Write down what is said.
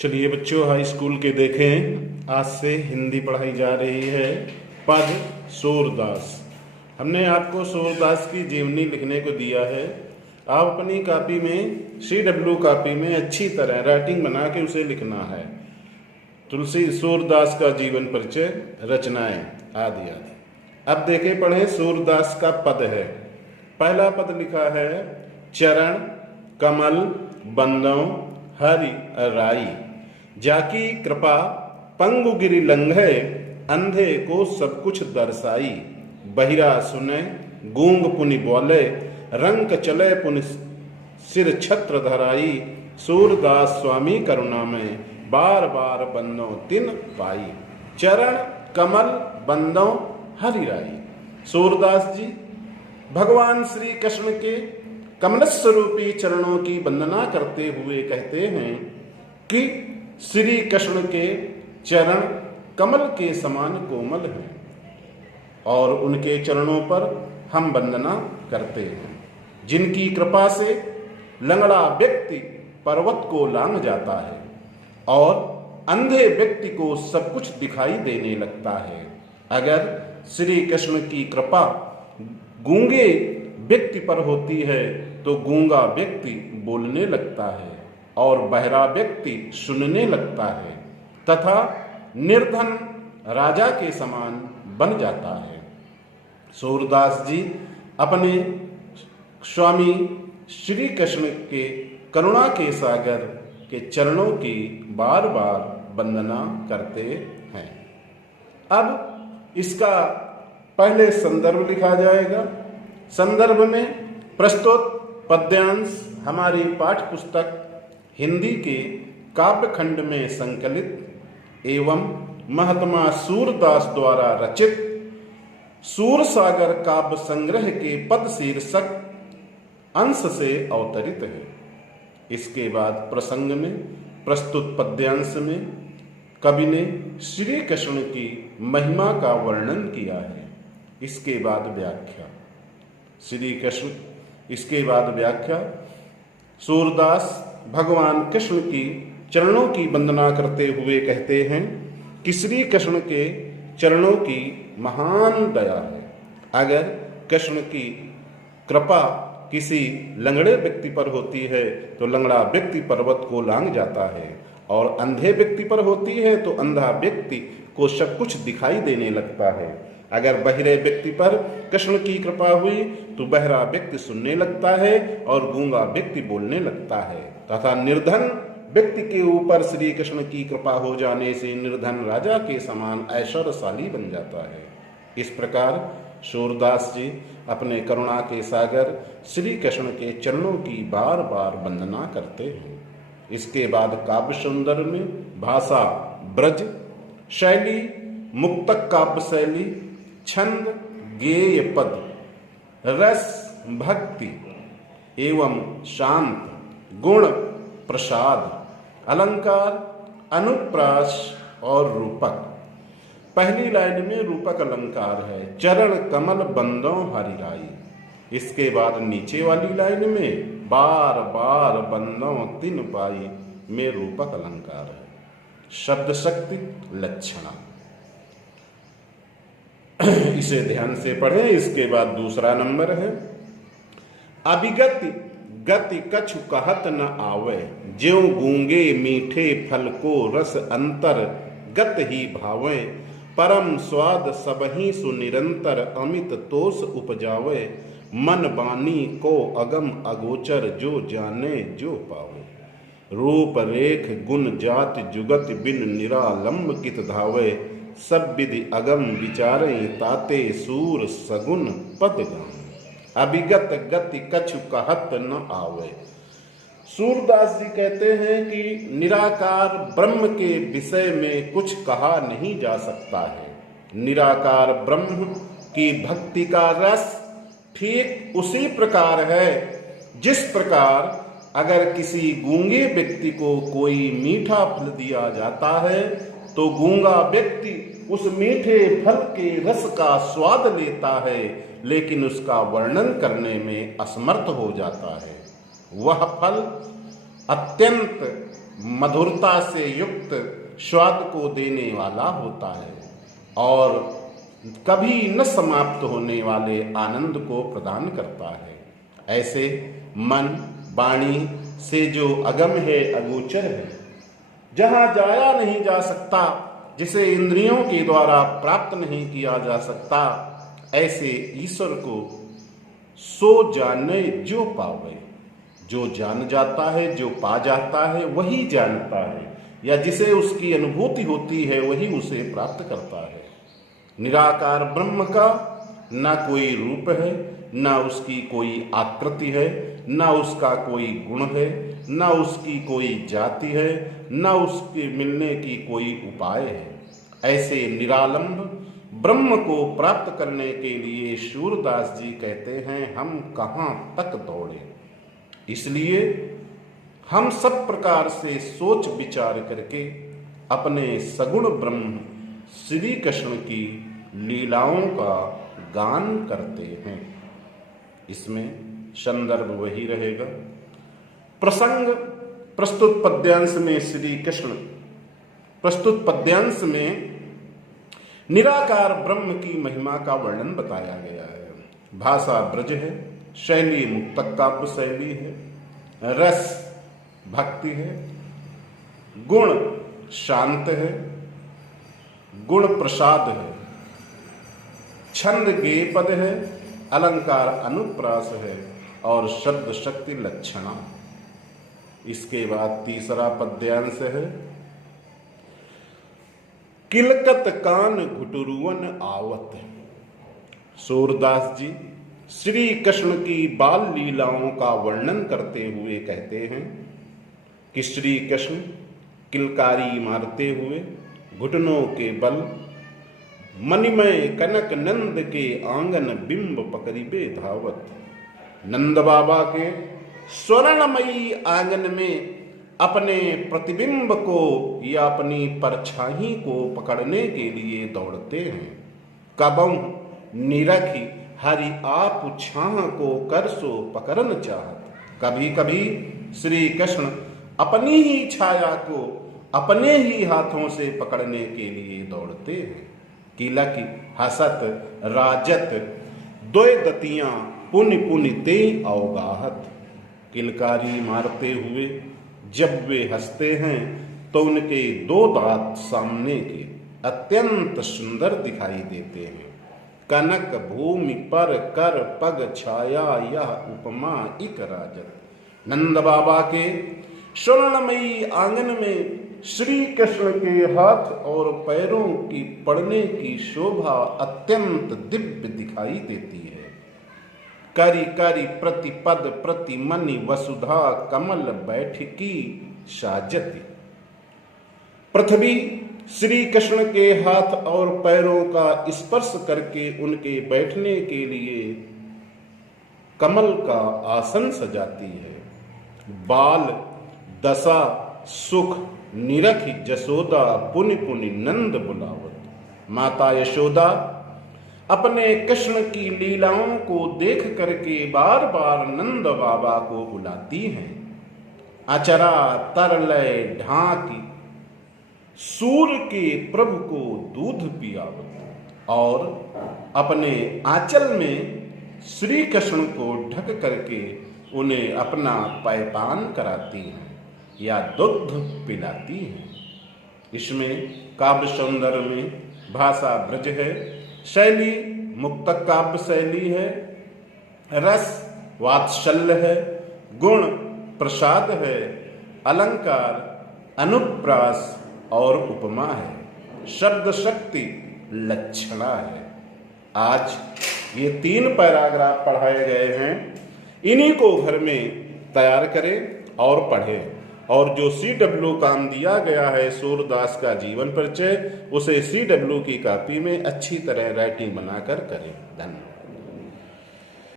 चलिए बच्चों, high school के देखें, आज से हिंदी पढ़ाई जा रही है। पद सूरदास। हमने आपको सूरदास की जीवनी लिखने को दिया है। आप अपनी कॉपी में CW कॉपी में अच्छी तरह राइटिंग बना के उसे लिखना है। तुलसी सूरदास का जीवन परिचय, रचनाएं आदि आदि। अब देखे पढ़े, सूरदास का पद है। पहला पद लिखा है, चरण कमल बंदों हरि राई, जाकी कृपा पंगु गिरि लंघे, अंधे को सब कुछ दर्शाई। बहिरा सुने गूंग पुनि बोले, रंक चले पुनि सिर छत्र धराई। सूरदास स्वामी करुणा में, बार बार बंदों तिन पाई। चरण कमल बंदों हरि राई। सूरदास जी भगवान श्री कृष्ण के कमल स्वरूपी चरणों की वंदना करते हुए कहते हैं कि श्री कृष्ण के चरण कमल के समान कोमल हैं और उनके चरणों पर हम वंदना करते हैं, जिनकी कृपा से लंगड़ा व्यक्ति पर्वत को लांघ जाता है और अंधे व्यक्ति को सब कुछ दिखाई देने लगता है। अगर श्री कृष्ण की कृपा गूंगे व्यक्ति पर होती है तो गूंगा व्यक्ति बोलने लगता है और बहरा व्यक्ति सुनने लगता है तथा निर्धन राजा के समान बन जाता है। सूरदास जी अपने स्वामी श्री कृष्ण के करुणा के सागर के चरणों की बार बार वंदना करते हैं। अब इसका पहले संदर्भ लिखा जाएगा। संदर्भ में प्रस्तुत पद्यांश हमारी पाठ्य पुस्तक हिंदी के काव्य खंड में संकलित एवं महात्मा सूरदास द्वारा रचित सूर सागर काव्य संग्रह के पद शीर्षक अंश से अवतरित है। इसके बाद प्रसंग में प्रस्तुत पद्यांश में कवि ने श्री कृष्ण की महिमा का वर्णन किया है। इसके बाद व्याख्या श्री कृष्ण इसके बाद व्याख्या सूरदास भगवान कृष्ण की चरणों की वंदना करते हुए कहते हैं कि श्री कृष्ण के चरणों की महान दया है। अगर कृष्ण की कृपा किसी लंगड़े व्यक्ति पर होती है तो लंगड़ा व्यक्ति पर्वत को लांघ जाता है और अंधे व्यक्ति पर होती है तो अंधा व्यक्ति को सब कुछ दिखाई देने लगता है। अगर बहिरे व्यक्ति पर कृष्ण की कृपा हुई तो बहरा व्यक्ति सुनने लगता है और गूंगा व्यक्ति बोलने लगता है तथा निर्धन व्यक्ति के ऊपर श्री कृष्ण की कृपा हो जाने से निर्धन राजा के समान ऐश्वर्यशाली बन जाता है। इस प्रकार सूरदास जी अपने करुणा के सागर श्री कृष्ण के चरणों की बार बार वंदना करते हैं। इसके बाद काव्य सुंदर में भाषा ब्रज, शैली मुक्तक काव्य शैली, छंद गेय पद, रस भक्ति एवं शांत, गुण प्रसाद, अलंकार, अनुप्रास और रूपक। पहली लाइन में रूपक अलंकार है, चरण कमल बंदों हरि राई। इसके बाद नीचे वाली लाइन में बार बार बंदों तिन पाई में रूपक अलंकार है। शब्द शक्ति लक्षणा, इसे ध्यान से पढ़ें। इसके बाद दूसरा नंबर है, अभिगति गति कछु कहत न आवे, ज्यों गूंगे मीठे फल को रस अंतर गत ही भावे। परम स्वाद सबही सुनिरंतर अमित तोष उपजावे, मन बानी को अगम अगोचर जो जाने जो पावे। रूप रेख गुण जात जुगत बिन निरालंब कित धावे, सब विधि अगम विचारे ताते सूर सगुन पद गान। अभिगत गति कछु कहत न आवे। सूरदास जी कहते हैं कि निराकार ब्रह्म के विषय में कुछ कहा नहीं जा सकता है। निराकार ब्रह्म की भक्ति का रस ठीक उसी प्रकार है जिस प्रकार अगर किसी गूंगे व्यक्ति को कोई मीठा फल दिया जाता है तो गूंगा व्यक्ति उस मीठे फल के रस का स्वाद लेता है लेकिन उसका वर्णन करने में असमर्थ हो जाता है। वह फल अत्यंत मधुरता से युक्त स्वाद को देने वाला होता है और कभी न समाप्त होने वाले आनंद को प्रदान करता है। ऐसे मन वाणी से जो अगम है, अगोचर है, जहाँ जाया नहीं जा सकता, जिसे इंद्रियों के द्वारा प्राप्त नहीं किया जा सकता, ऐसे ईश्वर को सो जाने जो पावे। जो जान जाता है, जो पा जाता है, वही जानता है, या जिसे उसकी अनुभूति होती है वही उसे प्राप्त करता है। निराकार ब्रह्म का न कोई रूप है, न उसकी कोई आकृति है, न उसका कोई गुण है, न उसकी कोई जाति है, न उसके मिलने की कोई उपाय है। ऐसे निरालंब ब्रह्म को प्राप्त करने के लिए सूरदास जी कहते हैं, हम कहाँ तक दौड़े। इसलिए हम सब प्रकार से सोच विचार करके अपने सगुण ब्रह्म श्री कृष्ण की लीलाओं का गान करते हैं। इसमें संदर्भ वही रहेगा। प्रसंग प्रस्तुत पद्यांश में श्री कृष्ण, प्रस्तुत पद्यांश में निराकार ब्रह्म की महिमा का वर्णन बताया गया है। भाषा ब्रज है, शैली मुक्तक काव्य शैली है, रस भक्ति है, गुण शांत है, गुण प्रसाद है, छंद गेय पद है, अलंकार अनुप्रास है और शब्द शक्ति लक्षणा। इसके बाद तीसरा पद्यांश है, किलकत कान घुटुरुवन आवत। सूरदास जी श्री कृष्ण की बाल लीलाओं का वर्णन करते हुए कहते हैं कि श्री कृष्ण किलकारी मारते हुए घुटनों के बल मणिमय कनक नंद के आंगन बिंब पकड़िबे धावत। नंद बाबा के स्वर्णमयी आंगन में अपने प्रतिबिंब को या अपनी परछाई को पकड़ने के लिए दौड़ते हैं। कबम निरखी हरि आप छाह को कर सो पकड़न चाहत। कभी कभी श्री कृष्ण अपनी ही छाया को अपने ही हाथों से पकड़ने के लिए दौड़ते हैं। किलकी हसत राजत दोय दतियां पुनि पुनि ते अवगाहत। किलकारी मारते हुए जब वे हंसते हैं तो उनके दो दांत सामने के अत्यंत सुंदर दिखाई देते हैं। कनक भूमि पर कर पग छाया यह उपमा इक राजत। नंद बाबा के स्वर्णमयी आंगन में श्री कृष्ण के हाथ और पैरों की पड़ने की शोभा अत्यंत दिव्य दिखाई देती है। करी करी प्रतिपद प्रति मनि वसुधा कमल बैठकी साजती। पृथ्वी श्री कृष्ण के हाथ और पैरों का स्पर्श करके उनके बैठने के लिए कमल का आसन सजाती है। बाल दशा सुख निरखी जसोदा पुनि पुनि नंद बुलावत। माता यशोदा अपने कृष्ण की लीलाओं को देख करके बार बार नंद बाबा को बुलाती हैं। अचरा तरलय ढांकी सूर के प्रभु को दूध पियावत और अपने आंचल में श्री कृष्ण को ढक करके उन्हें अपना पैपान कराती हैं या दुग्ध पिलाती हैं। इसमें काव्य सौंदर्य में भाषा ब्रज है, शैली मुक्तक काव्य शैली है, रस वात्सल्य है, गुण प्रसाद है, अलंकार अनुप्रास और उपमा है, शब्द शक्ति लक्षणा है। आज ये 3 पैराग्राफ पढ़ाए गए हैं, इन्हीं को घर में तैयार करें और पढ़ें। और जो CW काम दिया गया है सूरदास का जीवन परिचय, उसे CW की कॉपी में अच्छी तरह राइटिंग बनाकर करें। धन्यवाद।